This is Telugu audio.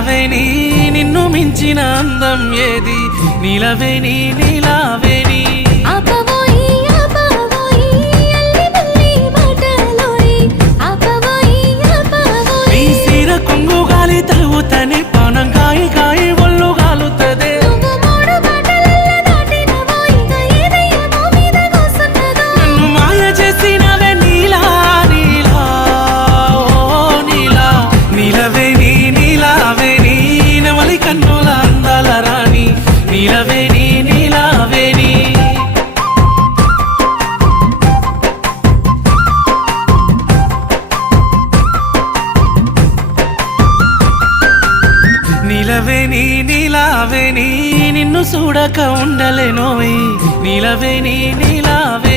నీలావేణి నిన్ను మించిన అందం ఏది నీలవేణి నీలావేణి నీ సీర కొంగు గాలి తలుగుతని పానం కాయి కాయి ఒళ్ళు గాలుతదే నన్ను మాయ చేసినవే నీలా నీలా ఓ నీలా నీలవేణి నీలావేణి నవలి కన్నుల అందాల రాణి నీలవేణి నీలావేణి నీలవేణి నీలావేణి నిన్ను చూడక ఉండలేనోయ్ నీలవేణి నీలావేణి